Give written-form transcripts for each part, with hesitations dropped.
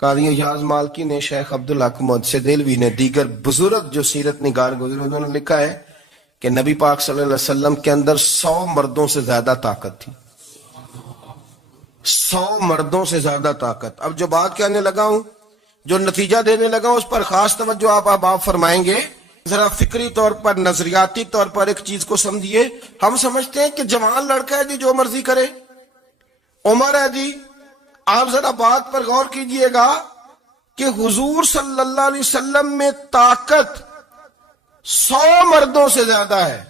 قاضی ایاز مالکی نے، شیخ عبدالحق محدث دہلوی نے، دیگر بزرگ جو سیرت نگار گزرے انہوں نے لکھا ہے کہ نبی پاک صلی اللہ علیہ وسلم کے اندر 100 مردوں سے زیادہ طاقت تھی. 100 مردوں سے زیادہ طاقت. اب جو بات کہنے لگا ہوں، جو نتیجہ دینے لگا ہوں، اس پر خاص توجہ آپ فرمائیں گے. ذرا فکری طور پر، نظریاتی طور پر ایک چیز کو سمجھیے. ہم سمجھتے ہیں کہ جوان لڑکا ہے جی، جو مرضی کرے، عمر ہے جی. آپ ذرا بات پر غور کیجئے گا کہ حضور صلی اللہ علیہ وسلم میں طاقت 100 مردوں سے زیادہ ہے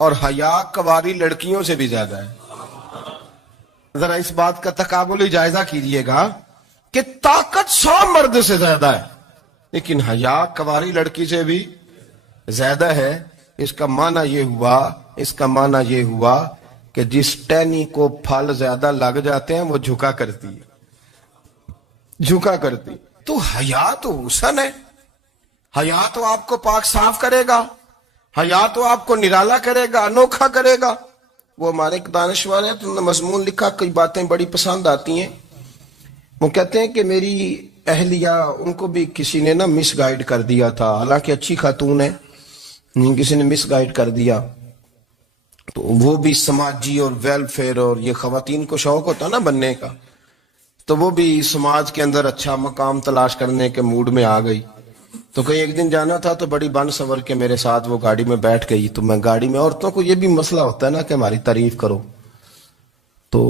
اور حیا کواری لڑکیوں سے بھی زیادہ ہے. ذرا اس بات کا تقابلی جائزہ کیجئے گا کہ طاقت 100 مرد سے زیادہ ہے لیکن حیا کواری لڑکی سے بھی زیادہ ہے. اس کا معنی یہ ہوا کہ جس ٹہنی کو پھل زیادہ لگ جاتے ہیں وہ جھکا کرتی. تو حیا تو حسن ہے، حیا تو آپ کو پاک صاف کرے گا، حیا تو آپ کو نرالا کرے گا، انوکھا کرے گا. وہ ہمارے ایک دانشور ہیں، تو انہوں نے مضمون لکھا، کئی باتیں بڑی پسند آتی ہیں. وہ کہتے ہیں کہ میری اہلیہ، ان کو بھی کسی نے مس گائیڈ کر دیا تھا، حالانکہ اچھی خاتون ہے، کسی نے مس گائیڈ کر دیا. تو وہ بھی سماجی اور ویلفیئر، اور یہ خواتین کو شوق ہوتا نا بننے کا، تو وہ بھی سماج کے اندر اچھا مقام تلاش کرنے کے موڈ میں آ گئی. تو کہیں ایک دن جانا تھا تو بڑی بن سور کے میرے ساتھ وہ گاڑی میں بیٹھ گئی. تو میں گاڑی میں، عورتوں کو یہ بھی مسئلہ ہوتا ہے نا کہ ہماری تعریف کرو، تو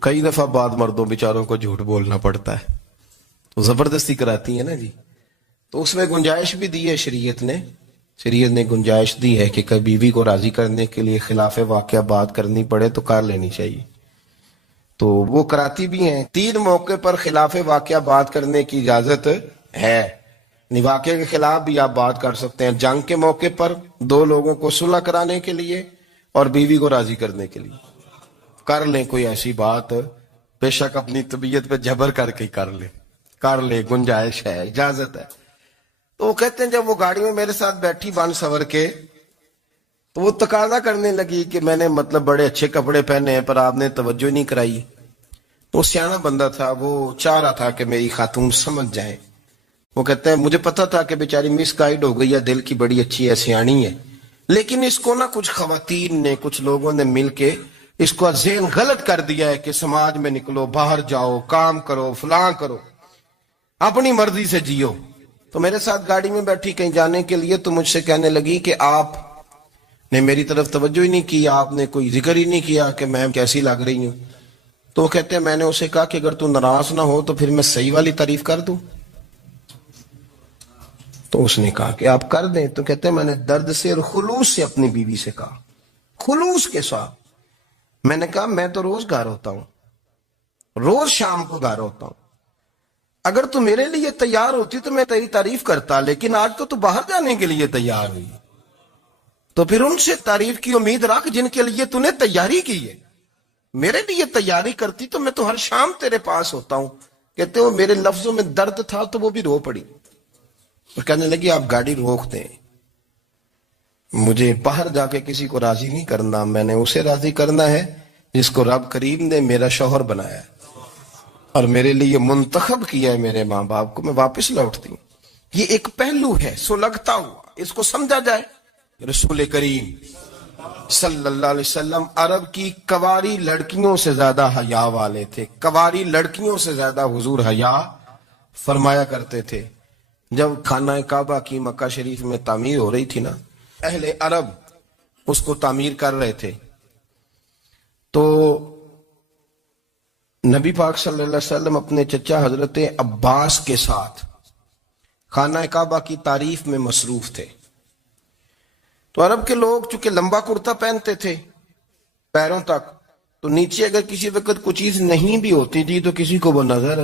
کئی دفعہ بعد مردوں بیچاروں کو جھوٹ بولنا پڑتا ہے، تو زبردستی کراتی ہے نا جی. تو اس میں گنجائش بھی دی ہے شریعت نے گنجائش دی ہے کہ کبھی بیوی کو راضی کرنے کے لیے خلاف واقعہ بات کرنی پڑے تو کر لینی چاہیے. تو وہ کراتی بھی ہیں. 3 موقع پر خلاف واقعہ بات کرنے کی اجازت ہے. واقعے کے خلاف بھی آپ بات کر سکتے ہیں. جنگ کے موقع پر 2 لوگوں کو صلح کرانے کے لیے اور بیوی کو راضی کرنے کے لیے کر لیں کوئی ایسی بات، بے شک اپنی طبیعت پہ جبر کر کے کر لیں، گنجائش ہے، اجازت ہے. تو وہ کہتے ہیں جب وہ گاڑی میں میرے ساتھ بیٹھی بن سور کے، تو وہ تقاضا کرنے لگی کہ میں نے بڑے اچھے کپڑے پہنے ہیں پر آپ نے توجہ نہیں کرائی. وہ سیانا بندہ تھا، وہ چاہ رہا تھا کہ میری خاتون سمجھ جائے. وہ کہتے ہیں مجھے پتا تھا کہ بیچاری مس گائیڈ ہو گئی ہے، دل کی بڑی اچھی ہے، سیانی ہے، لیکن اس کو کچھ خواتین نے، کچھ لوگوں نے مل کے اس کو ذہن غلط کر دیا ہے کہ سماج میں نکلو، باہر جاؤ، کام کرو، فلاں کرو، اپنی مرضی سے جیو. تو میرے ساتھ گاڑی میں بیٹھی کہیں جانے کے لیے، تو مجھ سے کہنے لگی کہ آپ نے میری طرف توجہ ہی نہیں کی، آپ نے کوئی ذکر ہی نہیں کیا کہ میں کیسی لگ رہی ہوں. تو وہ کہتے ہیں میں نے اسے کہا کہ اگر تو ناراض نہ ہو تو پھر میں صحیح والی تعریف کر دوں. تو اس نے کہا کہ آپ کر دیں. تو کہتے ہیں میں نے درد سے اور خلوص سے اپنی بیوی سے کہا، خلوص کے ساتھ. میں نے کہا میں تو روز گھر ہوتا ہوں، روز شام کو گھر ہوتا ہوں، اگر تو میرے لیے تیار ہوتی تو میں تیری تعریف کرتا، لیکن آج تو باہر جانے کے لیے تیار ہوئی، تو پھر ان سے تعریف کی امید رکھ جن کے لیے تو نے تیاری کی ہے. میرے لیے تیاری کرتی تو میں تو ہر شام تیرے پاس ہوتا ہوں. کہتے ہو میرے لفظوں میں درد تھا تو وہ بھی رو پڑی اور کہنے لگی آپ گاڑی روک دیں، مجھے باہر جا کے کسی کو راضی نہیں کرنا، میں نے اسے راضی کرنا ہے جس کو رب کریم نے میرا شوہر بنایا ہے اور میرے لیے منتخب کیا ہے میرے ماں باپ کو. میں واپس لوٹتی ہوں. یہ ایک پہلو ہے سلگتا ہوا، اس کو سمجھا جائے. رسول کریم صلی اللہ علیہ وسلم عرب کی کواری لڑکیوں سے زیادہ حیا والے تھے. کواری لڑکیوں سے زیادہ حضور حیا فرمایا کرتے تھے. جب خانہ کعبہ کی مکہ شریف میں تعمیر ہو رہی تھی نا، اہل عرب اس کو تعمیر کر رہے تھے، تو نبی پاک صلی اللہ علیہ وسلم اپنے چچا حضرت عباس کے ساتھ خانہ کعبہ کی تعریف میں مصروف تھے. تو عرب کے لوگ چونکہ لمبا کرتا پہنتے تھے پیروں تک، تو نیچے اگر کسی وقت کوئی چیز نہیں بھی ہوتی تھی تو کسی کو وہ نظر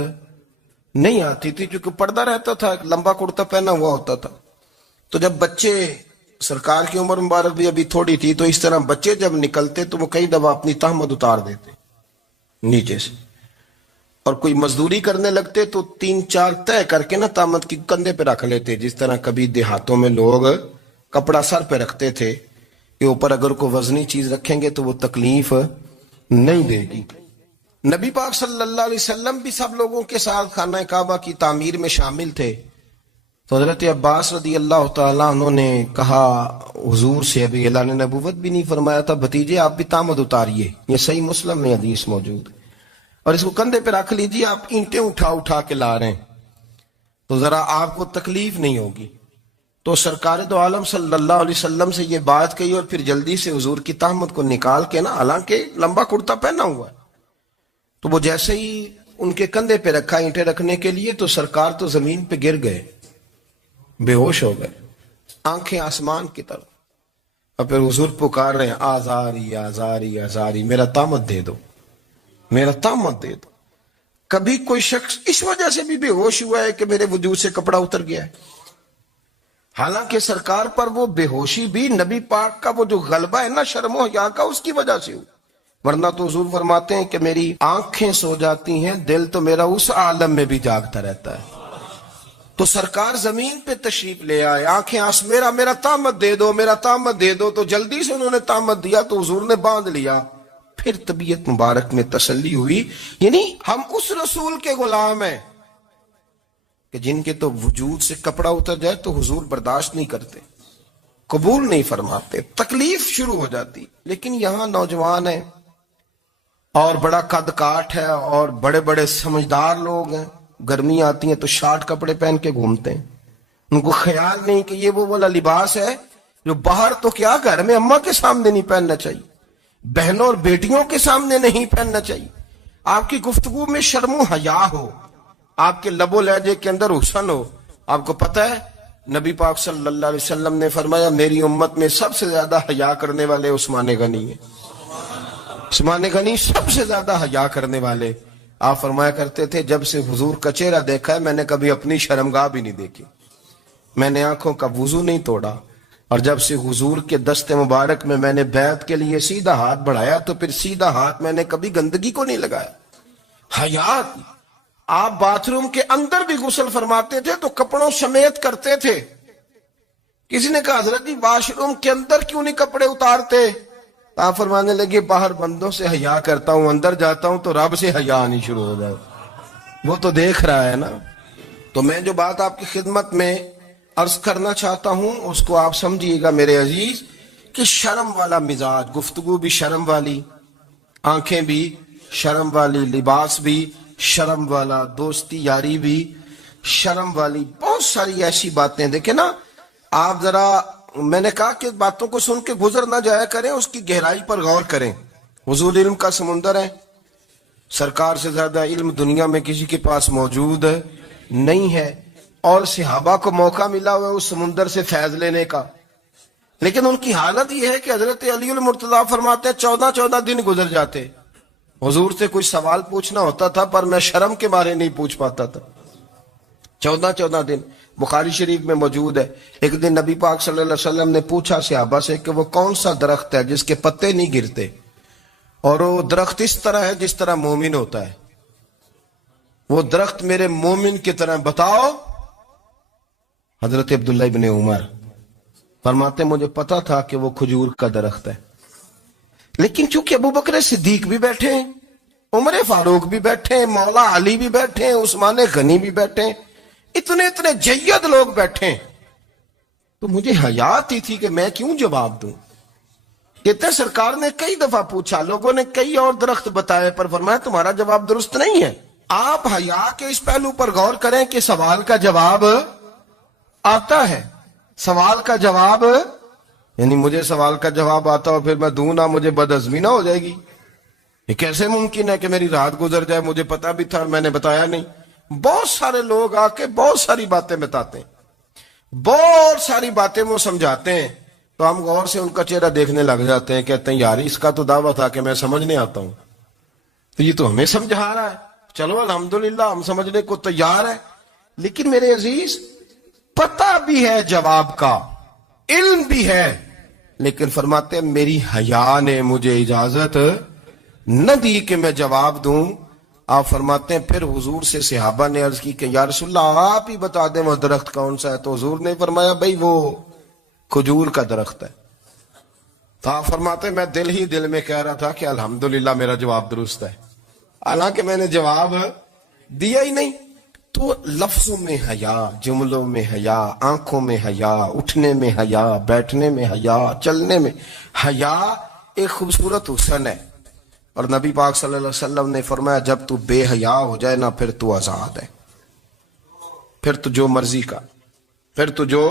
نہیں آتی تھی، چونکہ پردہ رہتا تھا، لمبا کرتا پہنا ہوا ہوتا تھا. تو جب بچے، سرکار کی عمر مبارک بھی ابھی تھوڑی تھی، تو اس طرح بچے جب نکلتے تو وہ کئی دفعہ اپنی تہمت اتار دیتے نیچے سے، اور کوئی مزدوری کرنے لگتے تو 3-4 طے کر کے تہمت کی کندھے پہ رکھ لیتے. جس طرح کبھی دیہاتوں میں لوگ کپڑا سر پہ رکھتے تھے کہ اوپر اگر کوئی وزنی چیز رکھیں گے تو وہ تکلیف نہیں دے گی. نبی پاک صلی اللہ علیہ وسلم بھی سب لوگوں کے ساتھ خانہ کعبہ کی تعمیر میں شامل تھے. تو حضرت عباس رضی اللہ تعالیٰ عنہ نے کہا حضور سے، ابھی اعلان نبوت بھی نہیں فرمایا تھا، بھتیجے آپ بھی تامد اتاریے. یہ صحیح مسلم میں حدیث موجود ہے. اور اس کو کندھے پہ رکھ لیجیے، آپ اینٹیں اٹھا اٹھا کے لا رہے ہیں تو ذرا آپ کو تکلیف نہیں ہوگی. تو سرکار دو عالم صلی اللہ علیہ وسلم سے یہ بات کہی اور پھر جلدی سے حضور کی تہمت کو نکال کے نا، حالانکہ لمبا کرتا پہنا ہوا ہے، تو وہ جیسے ہی ان کے کندھے پہ رکھا اینٹیں رکھنے کے لیے تو سرکار تو زمین پہ گر گئے، بے ہوش ہو گئے، آنکھیں آسمان کی طرف. اور پھر حضور پکار رہے ہیں آزاری آزاری آزاری، میرا تامت دے دو، میرا تامت دے دو. کبھی کوئی شخص اس وجہ سے بھی بے ہوش ہوا ہے کہ میرے وجود سے کپڑا اتر گیا ہے؟ حالانکہ سرکار پر وہ بے ہوشی بھی نبی پاک کا وہ جو غلبہ ہے نا شرم و حیا کا، اس کی وجہ سے ہوئی. ورنہ تو حضور فرماتے ہیں کہ میری آنکھیں سو جاتی ہیں، دل تو میرا اس عالم میں بھی جاگتا رہتا ہے. تو سرکار زمین پہ تشریف لے آئے، آنکھیں میرا تامت دے دو، میرا تامت دے دو. تو جلدی سے انہوں نے تامت دیا تو حضور نے باندھ لیا. پھر طبیعت مبارک میں تسلی ہوئی. یعنی ہم اس رسول کے غلام ہیں کہ جن کے تو وجود سے کپڑا اتر جائے تو حضور برداشت نہیں کرتے، قبول نہیں فرماتے، تکلیف شروع ہو جاتی. لیکن یہاں نوجوان ہیں اور بڑا قد کاٹ ہے اور بڑے بڑے سمجھدار لوگ ہیں، گرمی آتی ہیں تو شارٹ کپڑے پہن کے گھومتے ہیں. ان کو خیال نہیں کہ یہ وہ والا لباس ہے جو باہر تو کیا گھر میں اماں کے سامنے نہیں پہننا چاہیے، بہنوں اور بیٹیوں کے سامنے نہیں پہننا چاہیے. آپ کی گفتگو میں شرم و حیا ہو، آپ کے لب و لہجے کے اندر حسن ہو. آپ کو پتہ ہے نبی پاک صلی اللہ علیہ وسلم نے فرمایا میری امت میں سب سے زیادہ حیا کرنے والے عثمان غنی ہیں. عثمان غنی سب سے زیادہ حیا کرنے والے. آپ فرمایا کرتے تھے جب سے حضور کا چہرہ دیکھا ہے میں نے کبھی اپنی شرمگاہ بھی نہیں دیکھی، میں نے آنکھوں کا وضو نہیں توڑا. اور جب سے حضور کے دست مبارک میں میں نے بیعت کے لیے سیدھا ہاتھ بڑھایا تو پھر سیدھا ہاتھ میں نے کبھی گندگی کو نہیں لگایا. حیات. آپ باتھ روم کے اندر بھی غسل فرماتے تھے تو کپڑوں سمیت کرتے تھے. کسی نے کہا حضرت جی واش روم کے اندر کیوں نہیں کپڑے اتارتے؟ آپ فرمانے لگے باہر بندوں سے حیا کرتا ہوں، اندر جاتا ہوں تو رب سے حیا آنی شروع ہو جائے، وہ تو دیکھ رہا ہے نا. تو میں جو بات آپ کی خدمت میں عرض کرنا چاہتا ہوں اس کو آپ سمجھیے گا میرے عزیز، کہ شرم والا مزاج، گفتگو بھی شرم والی، آنکھیں بھی شرم والی، لباس بھی شرم والا، دوستی یاری بھی شرم والی، بہت ساری ایسی باتیں. دیکھیں نا آپ ذرا، میں نے کہا کہ باتوں کو سن کے گزر نہ جایا کریں، اس کی گہرائی پر غور کریں. حضور علم کا سمندر ہے، سرکار سے زیادہ علم دنیا میں کسی کے پاس موجود نہیں ہے، اور صحابہ کو موقع ملا ہوا ہے اس سمندر سے فیض لینے کا. لیکن ان کی حالت یہ ہے کہ حضرت علی المرتضیٰ فرماتے ہیں 14 دن گزر جاتے، حضور سے کوئی سوال پوچھنا ہوتا تھا پر میں شرم کے بارے نہیں پوچھ پاتا تھا. 14 دن بخاری شریف میں موجود ہے. ایک دن نبی پاک صلی اللہ علیہ وسلم نے پوچھا صحابہ سے کہ وہ کون سا درخت ہے جس کے پتے نہیں گرتے، اور وہ درخت اس طرح ہے جس طرح مومن ہوتا ہے، وہ درخت میرے مومن کی طرح بتاؤ. حضرت عبداللہ ابن عمر فرماتے مجھے پتا تھا کہ وہ کھجور کا درخت ہے، لیکن چونکہ ابو بکر صدیق بھی بیٹھے ہیں، عمر فاروق بھی بیٹھے ہیں، مولا علی بھی بیٹھے ہیں، عثمان غنی بھی بیٹھے ہیں، اتنے جید لوگ بیٹھے ہیں، تو مجھے حیا آتی تھی کہ میں کیوں جواب دوں. کہتے ہیں سرکار نے کئی دفعہ پوچھا، لوگوں نے کئی اور درخت بتائے پر فرمایا تمہارا جواب درست نہیں ہے. آپ حیا کے اس پہلو پر غور کریں کہ سوال کا جواب آتا ہے، سوال کا جواب، یعنی مجھے سوال کا جواب آتا اور پھر میں دوں نہ، مجھے بدعزمی نہ ہو جائے گی. یہ کیسے ممکن ہے کہ میری رات گزر جائے، مجھے پتا بھی تھا میں نے بتایا نہیں. بہت سارے لوگ آ کے بہت ساری باتیں بتاتے ہیں، بہت ساری باتیں وہ سمجھاتے ہیں، تو ہم غور سے ان کا چہرہ دیکھنے لگ جاتے ہیں، کہتے ہیں یار اس کا تو دعویٰ تھا کہ میں سمجھنے آتا ہوں، تو یہ تو ہمیں سمجھا رہا ہے، چلو الحمدللہ ہم سمجھنے کو تیار ہے. لیکن میرے عزیز پتہ بھی ہے جواب کا، علم بھی ہے، لیکن فرماتے ہیں میری حیا نے مجھے اجازت نہ دی کہ میں جواب دوں. آپ فرماتے ہیں پھر حضور سے صحابہ نے عرض کی کہ یا رسول اللہ آپ ہی بتا دیں وہ درخت کون سا ہے. تو حضور نے فرمایا بھئی وہ کھجور کا درخت ہے. تو آپ فرماتے ہیں میں دل ہی دل میں کہہ رہا تھا کہ الحمدللہ میرا جواب درست ہے. حالانکہ میں نے جواب دیا ہی نہیں. تو لفظوں میں حیا، جملوں میں حیا، آنکھوں میں حیا، اٹھنے میں حیا، بیٹھنے میں حیا، چلنے میں حیا ایک خوبصورت حسن ہے. اور نبی پاک صلی اللہ علیہ وسلم نے فرمایا جب تو بے حیا ہو جائے نا پھر تو آزاد ہے، پھر تو جو مرضی کا، پھر تو جو.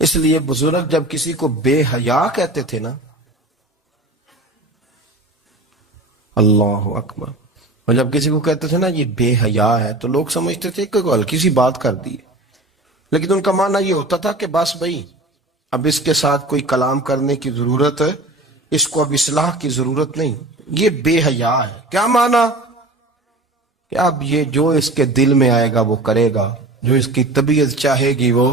اس لیے بزرگ جب کسی کو بے حیا کہتے تھے نا، اللہ اکبر، اور جب کسی کو کہتے تھے نا یہ بے حیا ہے تو لوگ سمجھتے تھے کہ ہلکی سی بات کر دی ہے، لیکن ان کا معنی یہ ہوتا تھا کہ بس بھائی اب اس کے ساتھ کوئی کلام کرنے کی ضرورت ہے، اس کو اب اصلاح کی ضرورت نہیں، یہ بے حیا ہے. کیا معنی؟ کہ اب یہ جو اس کے دل میں آئے گا وہ کرے گا، جو اس کی طبیعت چاہے گی وہ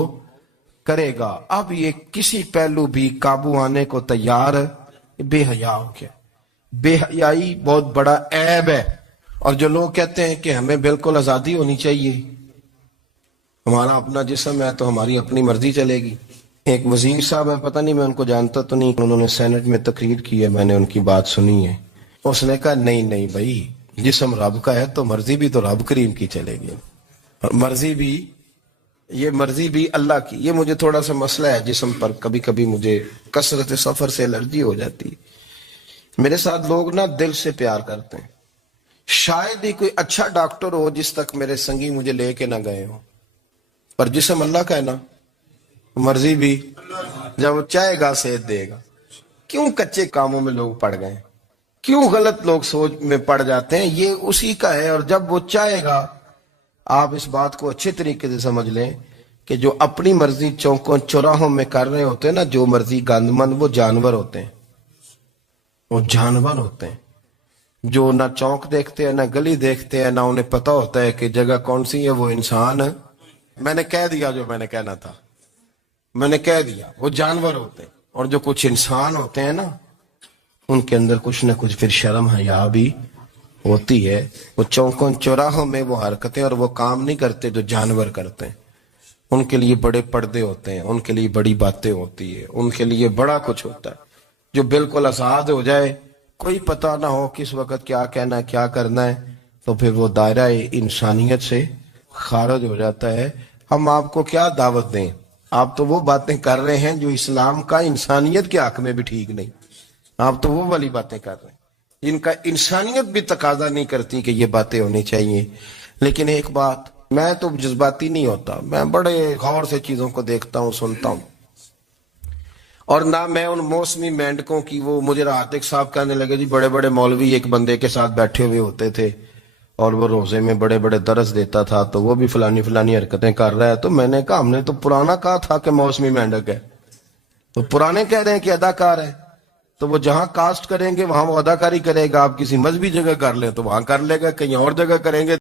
کرے گا، اب یہ کسی پہلو بھی قابو آنے کو تیار ہے. بے حیا ہو گیا. بے حیائی بہت بڑا عیب ہے. اور جو لوگ کہتے ہیں کہ ہمیں بالکل آزادی ہونی چاہیے، ہمارا اپنا جسم ہے تو ہماری اپنی مرضی چلے گی. ایک وزیر صاحب ہے، پتہ نہیں میں ان کو جانتا تو نہیں، انہوں نے سینٹ میں تقریر کی ہے، میں نے ان کی بات سنی ہے. اس نے کہا نہیں بھائی، جسم رب کا ہے تو مرضی بھی تو رب کریم کی چلے گی، اور مرضی بھی اللہ کی. یہ مجھے تھوڑا سا مسئلہ ہے جسم پر، کبھی کبھی مجھے کثرت سفر سے الرجی ہو جاتی. میرے ساتھ لوگ نا دل سے پیار کرتے ہیں. شاید ہی کوئی اچھا ڈاکٹر ہو جس تک میرے سنگی مجھے لے کے نہ گئے ہو، پر جسم اللہ کا ہے نا، مرضی بھی جب وہ چاہے گا صحت دے گا. کیوں کچے کاموں میں لوگ پڑ گئے، کیوں غلط لوگ سوچ میں پڑ جاتے ہیں؟ یہ اسی کا ہے. اور جب وہ چاہے گا، آپ اس بات کو اچھے طریقے سے سمجھ لیں کہ جو اپنی مرضی چوکوں چوراہوں میں کر رہے ہوتے ہیں نا، جو مرضی گندمند، وہ جانور ہوتے ہیں. وہ جانور ہوتے ہیں جو نہ چوک دیکھتے ہیں، نہ گلی دیکھتے ہیں، نہ انہیں پتہ ہوتا ہے کہ جگہ کون سی ہے. وہ انسان، میں نے کہہ دیا جو میں نے کہنا تھا، میں نے کہہ دیا. وہ جانور ہوتے ہیں. اور جو کچھ انسان ہوتے ہیں نا، ان کے اندر کچھ نہ کچھ پھر شرم حیا بھی ہوتی ہے. وہ چوکوں چوراہوں میں وہ حرکتیں اور وہ کام نہیں کرتے جو جانور کرتے ہیں. ان کے لیے بڑے پردے ہوتے ہیں، ان کے لیے بڑی باتیں ہوتی ہے، ان کے لیے بڑا کچھ ہوتا ہے. جو بالکل آزاد ہو جائے، کوئی پتہ نہ ہو کس وقت کیا کہنا ہے کیا کرنا ہے، تو پھر وہ دائرہ انسانیت سے خارج ہو جاتا ہے. ہم آپ کو کیا دعوت دیں؟ آپ تو وہ باتیں کر رہے ہیں جو اسلام کا انسانیت کے حق میں بھی ٹھیک نہیں. آپ تو وہ والی باتیں کر رہے ہیں جن کا انسانیت بھی تقاضا نہیں کرتی کہ یہ باتیں ہونی چاہیے. لیکن ایک بات، میں تو جذباتی نہیں ہوتا، میں بڑے غور سے چیزوں کو دیکھتا ہوں، سنتا ہوں. اور نہ میں ان موسمی مینڈکوں کی، وہ مجھے عاتق صاحب کہنے لگے جی بڑے بڑے مولوی ایک بندے کے ساتھ بیٹھے ہوئے ہوتے تھے اور وہ روزے میں بڑے بڑے درس دیتا تھا تو وہ بھی فلانی حرکتیں کر رہا ہے. تو میں نے کہا ہم نے تو پرانا کہا تھا کہ موسمی مینڈک ہے، تو پرانے کہہ رہے ہیں کہ اداکار ہے. تو وہ جہاں کاسٹ کریں گے وہاں وہ اداکاری کرے گا. آپ کسی مذہبی جگہ کر لیں تو وہاں کر لے گا، کہیں اور جگہ کریں گے